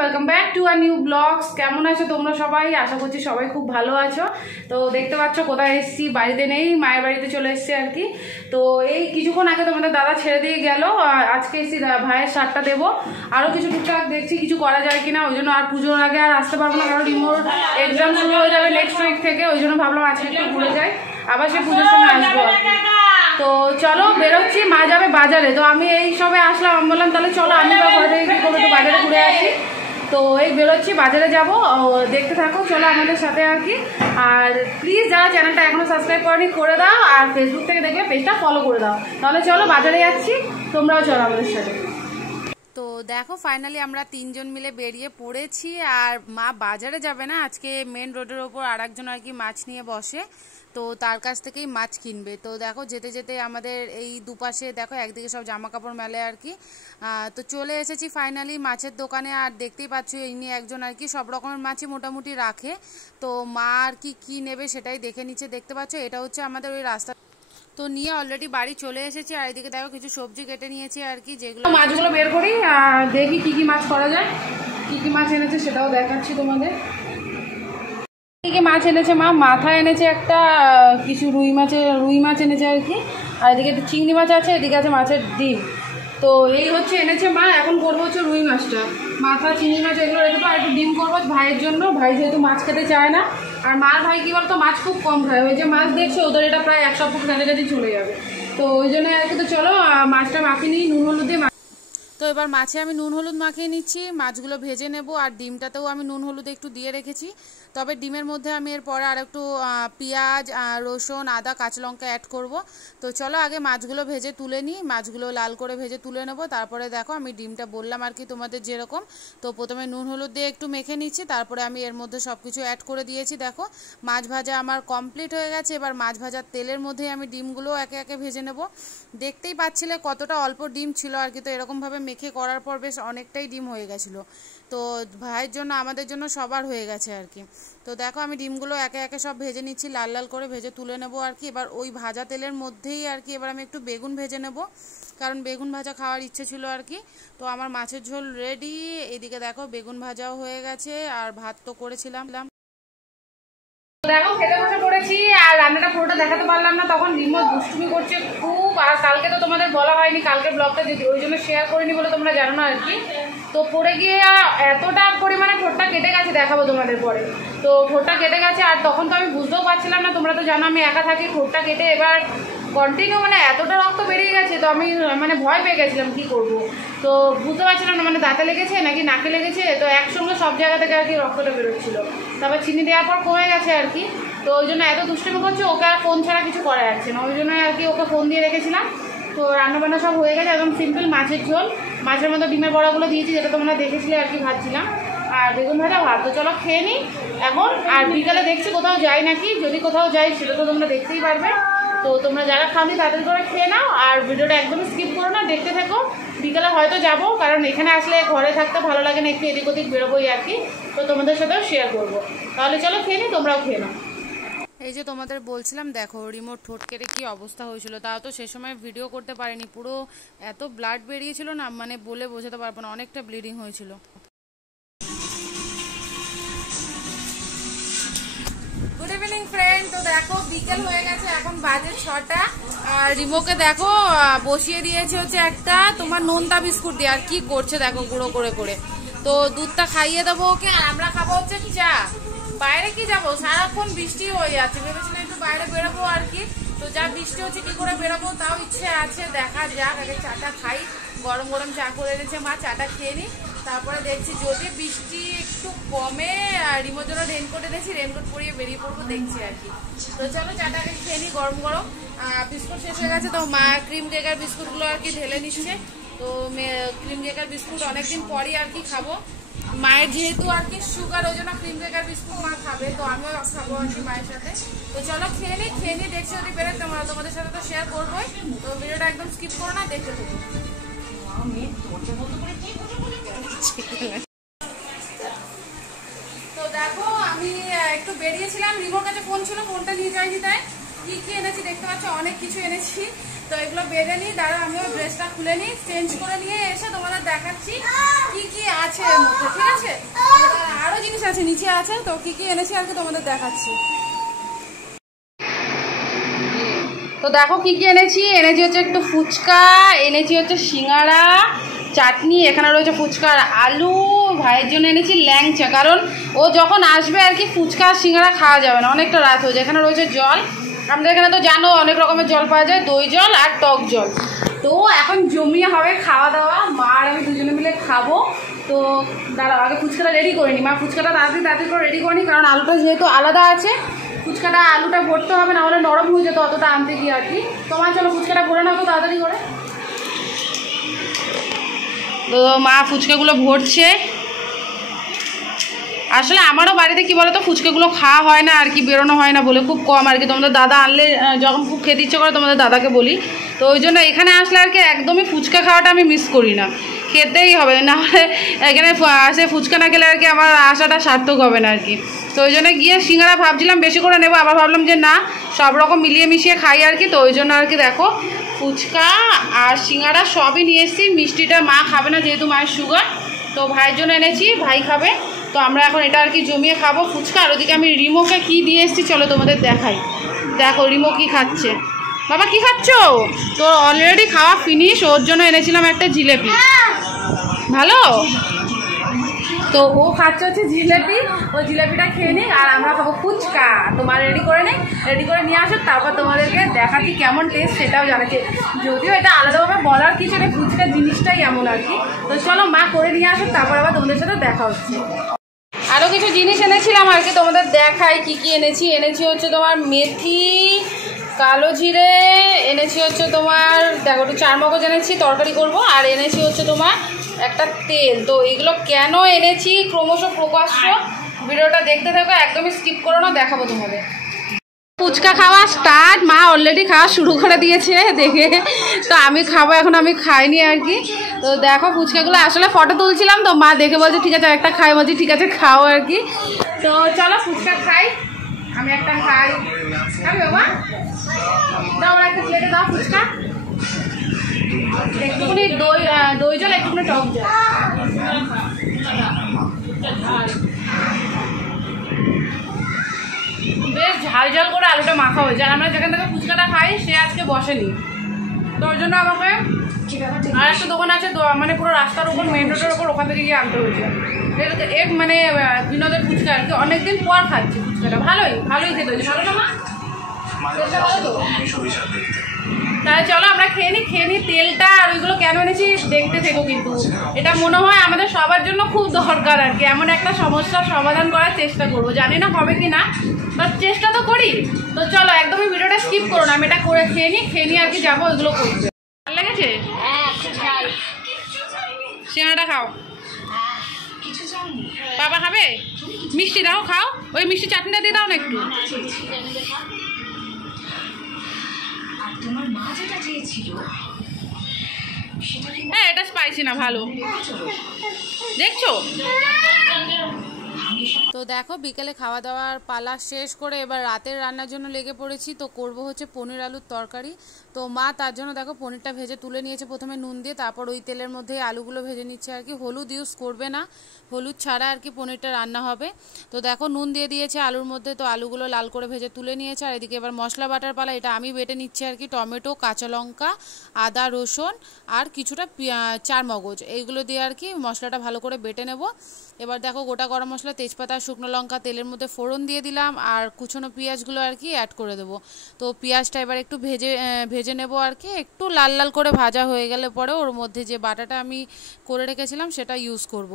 Welcome back to a new blogs. কেমন আছো তোমরা সবাই? আশা করছি সবাই খুব ভালো আছো। তো দেখতে পাচ্ছ কোথায় এসেছি, বাড়িতে নেই, মায়ের বাড়িতে চলে এসেছি আর কি। তো এই কিছুক্ষণ আগে তোমাদের দাদা ছেড়ে দিয়ে গেল, আজকে এসেছি ভাইয়ের সারটা দেবো। আরও কিছু টুকটাক দেখছি কিছু করা যায় কিনা, ওই জন্য আর পুজোর আগে আর আসতে পারবো না, কারণ রিমোর এক্সাম শুরু হয়ে যাবে নেক্সট উইক থেকে। ওই জন্য ভাবলাম আজকে একটু ঘুরে যাই, আবার সে পুজোর সময় আসবো আর কি। তো চলো বেরোচ্ছি, মা যাবে বাজারে। তো আমি এই সবে আসলাম, আমি বললাম তাহলে চলো আমি বা ঘরে থেকে কী করবো, তো বাজারে ঘুরে আসি। তো এই বেরোচ্ছি, বাজারে যাবো, দেখতে থাকো, চলো আমাদের সাথে আর কি। আর প্লিজ যারা চ্যানেলটা এখনো সাবস্ক্রাইব করেনি করে দাও, আর ফেসবুক থেকে দেখলে পেজটা ফলো করে দাও। তাহলে চলো বাজারে যাচ্ছি, তোমরাও চলো আমাদের সাথে। তো দেখো ফাইনালি আমরা তিনজন মিলে বেরিয়ে পড়েছি। আর মা বাজারে যাবে না, আজকে মেন রোডের ওপর আর একজন আর কি মাছ নিয়ে বসে, তো তার কাছ থেকেই মাছ কিনবে। তো দেখো যেতে যেতে আমাদের এই দুপাশে দেখো একদিকে সব জামা কাপড় মেলে আর কি। তো চলে এসেছি ফাইনালি মাছের দোকানে। আর দেখতেই পাচ্ছ ইনি একজন আর কি সব রকমের মাছই মোটামুটি রাখে। তো মা আর কি নেবে সেটাই দেখে নিচ্ছে। দেখতে পাচ্ছ এটা হচ্ছে আমাদের ওই রাস্তা। তো নিয়ে অলরেডি বাড়ি চলে এসেছি। আর এদিকে দেখো কিছু সবজি কেটে নিয়েছি আর কি, যেগুলো মাছগুলো বের করি আর দেখি কি কি মাছ করা যায়। কি কি মাছ এনেছে সেটাও দেখাচ্ছি তোমাদের। কি কি মাছ এনেছে মা? মাথা এনেছে একটা, কিছু রুই মাছ এনেছে আর কি। আর এদিকে একটু চিংড়ি মাছ আছে, এদিকে আছে মাছের ডিম। তো এই হচ্ছে এনেছে মা। এখন করবো হচ্ছে রুই মাছটা, মাথা চিংড়ি মাছ এগুলো রেখে তো, আর একটু ডিম করবো ভাইয়ের জন্য। ভাই যেহেতু মাছ খেতে চায় না, আর মার ভাই কী বলতো মাছ খুব কম খায়। ওই যে মাছ দেখছে ওদের এটা প্রায় এক সপ্তাহ কাছাকাছি চলে যাবে। তো ওই জন্য আর কি। তো চলো মাছটা মাখিয়ে নিই নুন হলুদ দিয়ে। তো এবার মাছে আমি নুন হলুদ মাখিয়ে নিচ্ছি, মাছগুলো ভেজে নেব। আর ডিমটাতেও আমি নুন হলুদ একটু দিয়ে রেখেছি। তবে ডিমের মধ্যে আমি এরপরে আর একটু পেঁয়াজ, রসুন, আদা, কাঁচা লঙ্কা অ্যাড করব। তো চলো আগে মাছগুলো ভেজে তুলে নিই, মাছগুলো লাল করে ভেজে তুলে নেব। তারপরে দেখো আমি ডিমটা বললাম আর কি তোমাদের যেরকম। তো প্রথমে নুন হলুদ দিয়ে একটু মেখে নিচ্ছি, তারপরে আমি এর মধ্যে সব কিছু অ্যাড করে দিয়েছি। দেখো মাছ ভাজা আমার কমপ্লিট হয়ে গেছে। এবার মাছ ভাজার তেলের মধ্যেই আমি ডিমগুলো একে একে ভেজে নেব। দেখতেই পাচ্ছিলে কতটা অল্প ডিম ছিল আর কি। তো এরকমভাবে মেখে করার পর বেশ অনেকটাই ডিম হয়ে গেছিলো। তো ভাইয়ের জন্য আমাদের জন্য সবার হয়ে গেছে আর কি। তো দেখো আমি ডিমগুলো একে একে সব ভেজে নিচ্ছি, লাল লাল করে ভেজে তুলে নেব আর কি। এবার ওই ভাজা তেলের মধ্যেই আর কি এবার আমি একটু বেগুন ভেজে নেব, কারণ বেগুন ভাজা খাওয়ার ইচ্ছে ছিল আর কি। তো আমার মাছের ঝোল রেডি। এদিকে দেখো বেগুন ভাজাও হয়ে গেছে, আর ভাত তো করেছিলাম। দেখো খেতে বসে পড়েছি, আর রান্নাটা পুরোটা দেখাতে পারলাম না, তখন রিমোট দুষ্টুমি করছে খুব। আর কালকে তো তোমাদের বলা হয়নি, কালকে ব্লগটা যদি ওই জন্য শেয়ার করিনি বলে তোমরা জানো না আর কি। তো পড়ে গিয়ে এতটা পরিমাণে ঠোঁটটা কেটে গেছে, দেখাবো তোমাদের পরে। তো ঠোঁটটা কেটে গেছে, আর তখন তো আমি বুঝতেও পারছিলাম না, তোমরা তো জানো আমি একা থাকি। ঠোঁটটা কেটে এবার কন্টিনিউ মানে এতটা রক্ত বেরিয়ে গেছে, তো আমি মানে ভয় পেয়ে গেছিলাম কী করবো। তো বুঝতে পারছিলাম না মানে দাঁতে লেগেছে নাকি নাকে লেগেছে। তো একসঙ্গে সব জায়গা থেকে আর কি রক্তটা বেরোচ্ছিলো। তারপর চিনি দেওয়ার পর কমে গেছে আর কি। তো ওই জন্য এত দুষ্টুমি করছে, ওকে আর ফোন ছাড়া কিছু করা যাচ্ছে না, ওই জন্য আর কি ওকে ফোন দিয়ে রেখেছিলাম। তো রান্নাবান্না সব হয়ে গেছে, একদম সিম্পল মাছের ঝোল, মাছের মধ্যে ডিমের বড়াগুলো দিয়েছি যেটা তোমরা দেখেছিলে আর কি ভাজছিলাম, আর বেগুন ভাজা ভাত। তো চলো খেয়ে নিই এখন। আর বিকালে দেখছি কোথাও যাই নাকি, যদি কোথাও যাই সেটা তো তোমরা দেখতেই পারবে। তো তোমরা যারা খাওনি তাদের করে খেয়ে নাও, আর ভিডিওটা একদমই স্কিপ করো না, দেখতে থাকো। বিকালে হয়তো যাবো, কারণ এখানে আসলে ঘরে থাকতে ভালো লাগে না, একটু এদিক ওদিক বেরোবোই আর কি। তো তোমাদের সাথেও শেয়ার করবো। তাহলে চলো খেয়ে নিই, তোমরাও খেয়ে নাও। এই যে তোমাদের বলছিলাম দেখো রিমোট ঠোঁট কেটে কী অবস্থা হয়েছিল, তাও তো সে সময় ভিডিও করতে পারিনি। পুরো এত ব্লাড বেরিয়েছিল না, মানে বলে বোঝাতে পারবো না, অনেকটা ব্লিডিং হয়েছিল। Good evening friend. তো দেখো বিকেল হয়ে গেছে, এখন বাজে 6টা। আর রিমোকে দেখো বসিয়ে দিয়েছে হচ্ছে একটা তোমার নোনতা বিস্কুট দিয়ে। আর কি করছে দেখো গুঁড়ো করে করে। তো দুধটা খাইয়ে দেবো ওকে, আর আমরা খাবো হচ্ছে চা। বাইরে কি যাবো, সারাক্ষণ বৃষ্টি হয়ে যাচ্ছে, ভেবেছিলাম একটু বাইরে বেরোবো আর কি। তো যা বৃষ্টি হচ্ছে কি করে বেরোবো, তাও ইচ্ছে আছে, দেখা যাক। আগে চাটা খাই, গরম গরম চা করে এনেছে মা, চাটা খেয়ে নিই। তারপরে দেখছি যদি বৃষ্টি একটু কমে, আর রিমোর জন্য রেনকোট এনেছি, রেনকোট পরিয়ে বেরিয়ে পড়বো দেখছি আর কি। তো চলো চাটাকে খেয়ে নিই গরম গরম। বিস্কুট শেষ হয়ে গেছে, তো মা ক্রিম কেকার বিস্কুটগুলো আর কি ঢেলে নিচ্ছে। তো ক্রিম কেকার বিস্কুট অনেকদিন পরই আর কি খাবো। মায়ের যেহেতু আর কি সুগার, ওই জন্য ক্রিম কেকার বিস্কুট মা খাবে, তো আমিও খাবো আর কি মায়ের সাথে। তো চলো খেয়ে নিই দেখছি যদি বেরোয় তোমাদের সাথে তো শেয়ার করবোই। তো ভিডিওটা একদম স্কিপ করো না, দেখতে থাকো। তো দেখো আমি একটু বেরিয়েছিলাম, রিমোর কাছে ফোন ছিল, ফোনটা নিয়ে যাইনি, তাই কি কি এনেছি দেখতে পাচ্ছ, অনেক কিছু এনেছি। তো এগুলো বেঁধে নিই, দাঁড়া আমিও ড্রেসটা খুলে নিই, চেঞ্জ করে নিয়ে এসে তোমাদের দেখাচ্ছি কি কি আছে এর মধ্যে, ঠিক আছে? আরো জিনিস আছে নিচে আছে, তো কি কি এনেছি আর কি তোমাদের দেখাচ্ছি। তো দেখো কি কি এনেছি হচ্ছে একটু ফুচকা, এনেছি হচ্ছে সিঙ্গাড়া, চাটনি, এখানে রয়েছে ফুচকার আলু, ভাইয়ের জন্য এনেছি ল্যাংচা, কারণ ও যখন আসবে আর কি ফুচকা আর সিঙ্গাড়া খাওয়া যাবে না, অনেকটা রাত হয়ে যায়। এখানে রয়েছে জল, আমাদের এখানে তো জানো অনেক রকমের জল পাওয়া যায়, দই জল আর টক জল। তো এখন জমিয়ে হবে খাওয়া দাওয়া, মা আর আমি দুজনে মিলে খাবো। তো দাঁড়াও আগে ফুচকাটা রেডি করে নিই, মা ফুচকাটা তাড়াতাড়ি করে রেডি করে নিই, কারণ আলুটা যেহেতু আলাদা আছে, ফুচকাটা আলুটা ভরতে হবে, না হলে নরম হয়ে যেত অতটা আনতে গিয়ে আর কি। তোমার চলো ফুচকাটা ভরে নাও তো তাড়াতাড়ি করে। তো মা ফুচকাগুলো ভরছে। আসলে আমারও বাড়িতে কি বলো তো ফুচকাগুলো খাওয়া হয় না আর কি, বেরোনো হয় না বলে, খুব কম আর কি। তোমাদের দাদা আনলে যখন খুব খেতে ইচ্ছে করে তোমাদের দাদাকে বলি, তো ওই জন্য এখানে আসলে আর কি একদমই ফুচকা খাওয়াটা আমি মিস করি না, খেতেই হবে, না হলে এখানে সে ফুচকা না খেলে আর কি আমার আশাটা সার্থক হবে না আর কি। তো ওই জন্য গিয়ে সিঙ্গাড়া ভাবছিলাম বেশি করে নেবো, আবার ভাবলাম যে না সব রকম মিলিয়ে মিশিয়ে খাই আর কি। তো ওই জন্য আর কি দেখো ফুচকা আর সিঙ্গাড়া সবই নিয়ে এসেছি। মিষ্টিটা মা খাবে না যেহেতু মায়ের সুগার, তো ভাইয়ের জন্য এনেছি, ভাই খাবে। তো আমরা এখন এটা আর কি জমিয়ে খাবো ফুচকা। আর ওদিকে আমি রিমোকে কি দিয়ে এসেছি চলো তোমাদের দেখাই। দেখো রিমো কি খাচ্ছে। বাবা কি খাচ্ছ? তো অলরেডি খাওয়া ফিনিশ, ওর জন্য এনেছিলাম একটা জিলেপি, ভালো। তো ও খাচ্ছে হচ্ছে জিলেপি, ও জিলেপিটা খেয়ে নিই আর আমরা খাবো ফুচকা। তোমার রেডি করে নেই, রেডি করে নিয়ে আসো, তারপর তোমাদেরকে দেখাচ্ছি কেমন টেস্ট সেটাও জানাচ্ছি। যদিও এটা আলাদাভাবে বলার কিছু নেই, ফুচকা জিনিসটাই এমন আর কি। তো চলো মা করে নিয়ে আসো, তারপর আবার তোমাদের সাথে দেখা হচ্ছে। আরও কিছু জিনিস এনেছিলাম আর কি, তোমাদের দেখাই কি কি এনেছি। এনেছি হচ্ছে তোমার মেথি, কালো জিরে, এনেছি হচ্ছে তোমার দেখো একটু চারমগজ এনেছি তরকারি করব, আর এনেছি হচ্ছে তোমার একটা তেল। তো এগুলো কেন এনেছি ক্রমশ প্রকাশ্য, ভিডিওটা দেখতে থাকো, একদমই স্কিপ করো না, দেখাবো তোমাদের। ফুচকা খাওয়া স্টার্ট, মা অলরেডি খাওয়া শুরু করে দিয়েছে দেখে। তো আমি খাবো, এখন আমি খাইনি আর কি। তো দেখো ফুচকাগুলো আসলে ফটো তুলছিলাম, তো মা দেখে বলছে ঠিক আছে একটা খাই, বলছি ঠিক আছে খাও আর কি। তো চলো ফুচকা খাই, আমি একটা খাই। খাবি বাবা? দাও একটা প্লেটে দাও ফুচকা, একটুখানি দই জল, একটুখানি টক জল। বেশ ঝাল ঝাল করে আলুটা মাখা হয়েছে। আর আমরা যেখান থেকে ফুচকাটা খাই সে আজকে বসেনি, তো ওই জন্য আমাকে আর একটা দোকান আছে মানে পুরো রাস্তার উপর, মেন রোডের উপর, ওখান থেকে গিয়ে আনতে হয়েছে। এক মানে বিনোদের ফুচকা আর কি, অনেকদিন পর খাচ্ছি ফুচকাটা, ভালোই খেতে হয়েছে। ভালো না মা? তাহলে চলো আমরা খেয়ে নিই তেলটা। আর ওইগুলো কেন এনেছি দেখতে থেকো, কিন্তু এটা মনে হয় আমাদের সবার জন্য খুব দরকার আর কি। এমন একটা সমস্যার সমাধান করার চেষ্টা করবো, জানি না হবে কি না, বাট চেষ্টা তো করি। তো চলো একদমই ভিডিওটা স্কিপ করো না, আমি এটা করে খেয়ে নিই আর কি যাবো ওইগুলো করতে। ভালো লেগেছে? সিঙ্গাড়াটা খাও, বাবা খাবে? মিষ্টি দাও, খাও, ওই মিষ্টি চাটনিটা দিয়ে দাও না একটু। হ্যাঁ এটা স্পাইসি না, ভালো, দেখছো। তো দেখো বিকেলে খাওয়া দাওয়ার পালা শেষ করে এবার রাতের রান্নার জন্য লেগে পড়েছি। তো করব হচ্ছে পনির আলুর তরকারি। তো মা তার জন্য দেখো পনিরটা ভেজে তুলে নিয়েছে প্রথমে নুন দিয়ে, তারপর ওই তেলের মধ্যে আলুগুলো ভেজে নিচ্ছে আর কি। হলুদ ইউজ করবে না, হলুদ ছাড়া আর কি পনিরটা রান্না হবে। তো দেখো নুন দিয়ে দিয়েছে আলুর মধ্যে, তো আলুগুলো লাল করে ভেজে তুলে নিয়েছে। আর এদিকে এবার মশলা বাটার পালা, এটা আমি বেটে নিচ্ছি আর কি। টমেটো, কাঁচা লঙ্কা, আদা, রসুন আর কিছুটা চারমগজ, এইগুলো দিয়ে আর কি মশলাটা ভালো করে বেটে নেব। এবার দেখো গোটা গরম মশলা, তেজপাতা, শুকনো লঙ্কা তেলের মধ্যে ফোড়ন দিয়ে দিলাম, আর কুচনো পেঁয়াজগুলো আর কি অ্যাড করে দেবো। তো পেঁয়াজটা এবার একটু ভেজে নেব আর কি। একটু লাল লাল করে ভাজা হয়ে গেলে পরে ওর মধ্যে যে বাটাটা আমি করে রেখেছিলাম সেটা ইউজ করব।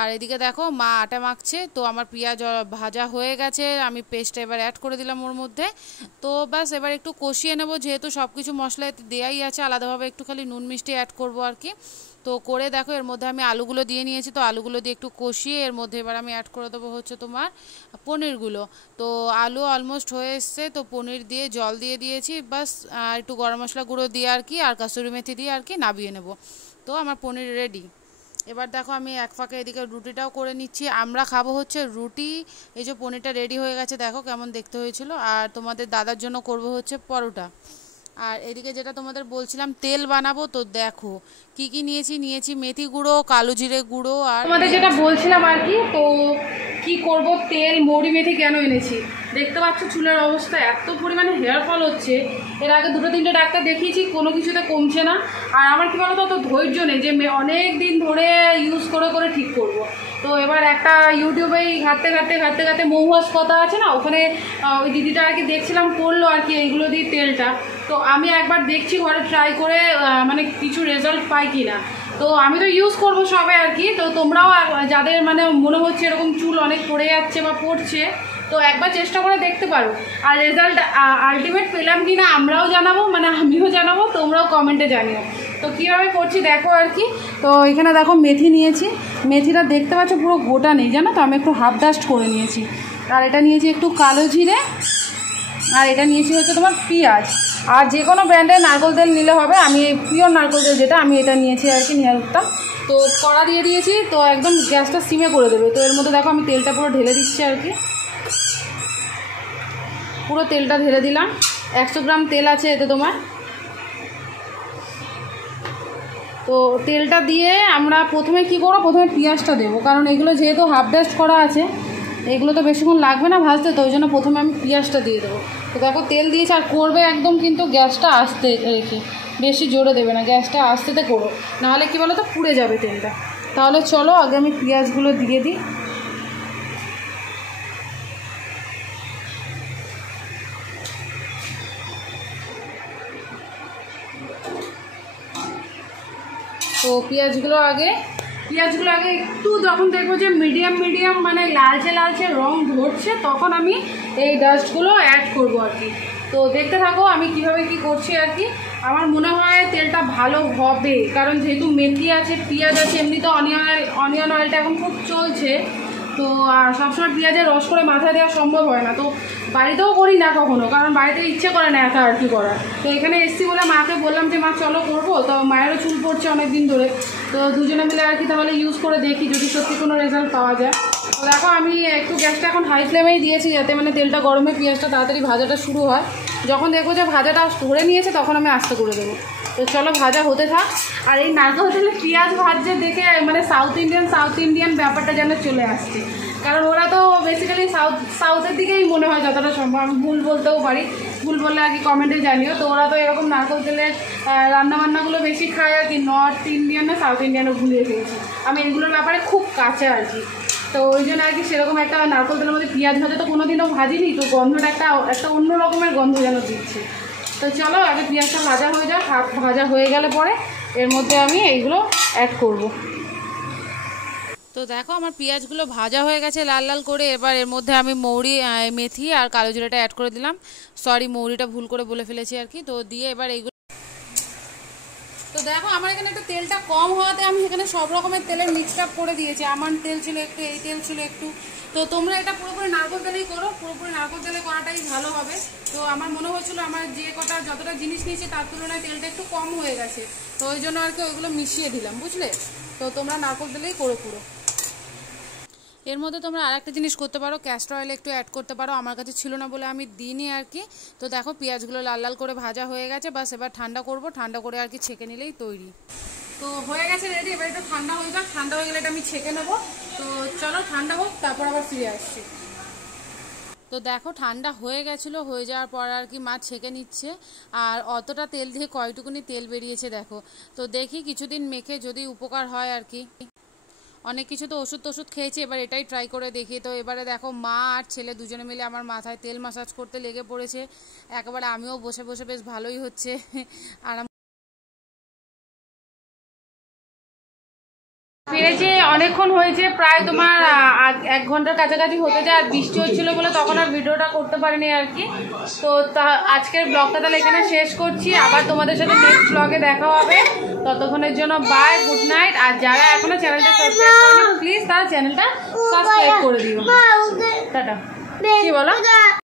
আর এদিকে দেখো মা আটা মাখছে। তো আমার পেঁয়াজ ভাজা হয়ে গেছে, আমি পেস্টটা এবার অ্যাড করে দিলাম ওর মধ্যে। তো ব্যাস এবার একটু কষিয়ে নেব, যেহেতু সব কিছু মশলা দেওয়াই আছে, আলাদাভাবে একটু খালি নুন মিষ্টি অ্যাড করব আর কি। তো করে দেখো এর মধ্যে আমি আলুগুলো দিয়ে নিয়েছি। তো আলুগুলো দিয়ে একটু কষিয়ে এর মধ্যে এবার আমি অ্যাড করে দেবো হচ্ছে তোমার পনিরগুলো। তো আলু অলমোস্ট হয়ে এসছে, তো পনির দিয়ে জল দিয়ে দিয়েছি, বাস একটু গরম মশলা গুঁড়ো দিয়ে আর কি, আর কাসুরি মেথি দিয়ে আর কি নাবিয়ে নেব। তো আমার পনির রেডি। এবার দেখো আমি এক ফাঁকে এদিকে রুটিটাও করে নিচ্ছি। আমরা খাবো হচ্ছে রুটি। এই যে পনিরটা রেডি হয়ে গেছে, দেখো কেমন দেখতে হয়েছিল। আর তোমাদের দাদার জন্য করব হচ্ছে পরোটা। আর এদিকে যেটা তোমাদের বলছিলাম তেল বানাবো, তো দেখো কি কি নিয়েছি মেথি গুঁড়ো, কালো জিরে গুঁড়ো, আর তোমাদের যেটা বলছিলাম আর কি। তো কি করব, তেল মৌরি মেথি কেন এনেছি, দেখতে পাচ্ছ চুলের অবস্থা এত পরিমাণে হেয়ার ফল হচ্ছে। এর আগে 2-3টে ডাক্তার দেখিয়েছি, কোনো কিছুতে কমছে না। আর আমার কি বলতো, অত ধৈর্য নেই যে অনেক দিন ধরে ইউজ করে করে ঠিক করব। তো এবার একটা ইউটিউবেই ঘাটতে মৌহাস কথা আছে না, ওখানে ওই দিদিটা আর কি দেখছিলাম করলো আর কি এইগুলো দিয়ে তেলটা। তো আমি একবার দেখছি ঘরে ট্রাই করে মানে কিছু রেজাল্ট পাই কি না। তো আমি তো ইউজ করবো সবে আর কি। তো তোমরাও যাদের মানে মনে হচ্ছে এরকম চুল অনেক পড়ে যাচ্ছে বা পড়ছে, তো একবার চেষ্টা করে দেখতে পারো। আর রেজাল্ট আলটিমেট পেলাম কি না আমরাও জানাবো, মানে আমিও জানাবো, তোমরাও কমেন্টে জানিও। তো কীভাবে করছি দেখো আর কি। তো এখানে দেখো মেথি নিয়েছি, মেথিটা দেখতে পাচ্ছ পুরো গোটা নেই জানো তো, আমি একটু হাফ ডাস্ট করে নিয়েছি। আর এটা নিয়েছি একটু কালো জিরে, আর এটা নিয়েছি হচ্ছে তোমার পেঁয়াজ। আর যে কোনো ব্র্যান্ডের নারকেল তেল নিলে হবে, আমি পিওর নারকেল তেল যেটা আমি এটা নিয়েছি আর কি, নিয়ে উঠতাম। তো কড়া দিয়ে দিয়েছি, তো একদম গ্যাসটা সিমে করে দেবে। তো এর মধ্যে দেখো আমি তেলটা পুরো ঢেলে দিচ্ছি আর কি, পুরো তেলটা ঢেলে দিলাম। 100 গ্রাম তেল আছে এতে তোমার। তো তেলটা দিয়ে আমরা প্রথমে কি করবো, প্রথমে পেঁয়াজটা দেবো, কারণ এগুলো যেহেতু হাফ ডাস্ট করা আছে, এগুলো তো বেশিক্ষণ লাগবে না ভাজতে, তো ওই জন্য প্রথমে আমি পেঁয়াজটা দিয়ে দেবো। তো দেখো তেল দিয়েছি, আর করবে একদম কিন্তু গ্যাসটা আস্তে রেখে, বেশি জোরে দেবে না, গ্যাসটা আস্তেতে করো, নাহলে কী বলো তো পুড়ে যাবে তেলটা। তাহলে চলো আগে আমি পেঁয়াজগুলো দিয়ে দিই। তো পেঁয়াজগুলো আগে একটু যখন দেখবো যে মিডিয়াম মানে লালচে রং ধরছে, তখন আমি এই ডাস্টগুলো অ্যাড করবো আর কি। তো দেখতে থাকো আমি কিভাবে কি করছি আর কি। আমার মনে হয় তেলটা ভালো হবে, কারণ যেহেতু মেথি আছে, পেঁয়াজ আছে, এমনি তো অনিয়ন অয়েলটা এখন খুব চলছে। তো সবসময় পেঁয়াজের রস করে মাথায় দেওয়া সম্ভব হয় না, তো বাড়িতেও করি না কখনো, কারণ বাড়িতে ইচ্ছে করে না একা আর কি করার। তো এখানে এসছি বলে মাকে বললাম যে মা চলো করবো। তো মায়েরও চুল পড়ছে অনেক দিন ধরে, তো দুজনে মিলে আর কি তাহলে ইউজ করে দেখি যদি সত্যি কোনো রেজাল্ট পাওয়া যায়। তো দেখো আমি একটু গ্যাসটা এখন হাই ফ্লেমেই দিয়েছি, যাতে মানে তেলটা গরমে পেঁয়াজটা তাড়াতাড়ি ভাজাটা শুরু হয়। যখন দেখবো যে ভাজাটা ধরে নিয়েছে, তখন আমি আস্তে করে দেবো। তো চলো ভাজা হতে থাক। আর এই নারকেল তেলে পেঁয়াজ ভাজছে দেখে মানে সাউথ ইন্ডিয়ান ব্যাপারটা যেন চলে আসছে, কারণ ওরা তো বেসিক্যালি সাউথের দিকেই মনে হয় যতটা সম্ভব। আমি ভুল বলতেও পারি, ভুল বললে আর কি কমেন্টে জানিও। তো ওরা তো এরকম নারকেল তেলের রান্নাবান্নাগুলো বেশি খায় আর কি, নর্থ ইন্ডিয়ান না সাউথ ইন্ডিয়ানও ভুলিয়ে ফেলেছি আমি, এগুলোর ব্যাপারে খুব কাছে আর কি। তো ওই জন্য আর কি সেরকম একটা নারকেল তেলের মধ্যে পেঁয়াজ ভাজা তো কোনোদিনও ভাজিনি, তো গন্ধটা একটা অন্য রকমের গন্ধ যেন দিচ্ছে। তো চলো আগে পেঁয়াজটা ভাজা হয়ে যাক, ভাজা হয়ে গেলে পরে এর মধ্যে আমি এইগুলো অ্যাড করব। তো দেখো আমার পেঁয়াজগুলো ভাজা হয়ে গেছে লাল লাল করে। এবার এর মধ্যে আমি মেথি আর কালো জিরাটা অ্যাড করে দিলাম, সরি মৌরিটা ভুল করে বলে ফেলেছি আর কি। তো দিয়ে এবার এইগুলো, তো দেখো আমার এখানে একটু তেলটা কম হওয়াতে আমি এখানে সব রকমের তেলের মিক্সড আপ করে দিয়েছি। আমার তেল ছিল একটু, এই তেল ছিল একটু। তো তোমরা এটা পুরোপুরি নারকেল তেলেই করো, পুরোপুরি নারকেল তেলে করাটাই ভালো হবে। তো আমার মনে হয়েছিল আমার যে যতটা জিনিস নিয়েছি তার তুলনায় তেলটা একটু কম হয়ে গেছে, তো ওই জন্য আর কি ওইগুলো মিশিয়ে দিলাম, বুঝলে। তো তোমরা নারকেল তেলেই করো পুরো। এর মধ্যে তোমরা আরেকটা জিনিস করতে পারো, ক্যাস্টর অয়েল একটু অ্যাড করতে পারো, আমার কাছে ছিল না বলে আমি দিইনি আর কি। তো দেখো পেঁয়াজগুলো লাল লাল করে ভাজা হয়ে গেছে, বাস এবার ঠান্ডা করব, ঠান্ডা করে আর কি ছেঁকে নিলেই তৈরি। তো হয়ে গেছে রেডি, এবার এটা ঠান্ডা হয়ে যাক, ঠান্ডা হয়ে গেলে এটা আমি ছেঁকে নেবো। তো চলো ঠান্ডা হোক, তারপর আবার ফিরে আসছি। তো দেখো ঠান্ডা হয়ে গেছিলো, হয়ে যাওয়ার পর আর কি মা ছেঁকে নিচ্ছে। আর অতটা তেল দিয়ে কয়টুকুনি তেল বেরিয়েছে দেখো। তো দেখি কিছুদিন মেখে যদি উপকার হয় আর কি। অনেক কিছু তো ওষুধ খেয়েছি, এবার এটাই ট্রাই করে দেখি। তো এবারে দেখো মা আর ছেলে দুজনে মিলে আমার মাথায় তেল মাসাজ করতে লেগে পড়েছে একেবারে। আমিও বসে বসে বেশ ভালোই হচ্ছে আরাম। ফিরেছে অনেকক্ষণ হয়েছে, প্রায় তোমার 1 ঘন্টার কাছাকাছি হতে যায়। আর বৃষ্টি হচ্ছিল বলে তখন আর ভিডিওটা করতে পারিনি আর কি। তো আজকের ব্লগটা তাহলে এখানে শেষ করছি, আবার তোমাদের সাথে নেক্সট ব্লগে দেখা হবে। ততক্ষণের জন্য বাই, গুড নাইট। আর যারা এখনো চ্যানেলটা সাবস্ক্রাইব করেনি প্লিজ তারা চ্যানেলটা সাবস্ক্রাইব করে দিও। টাটা। কি বলো?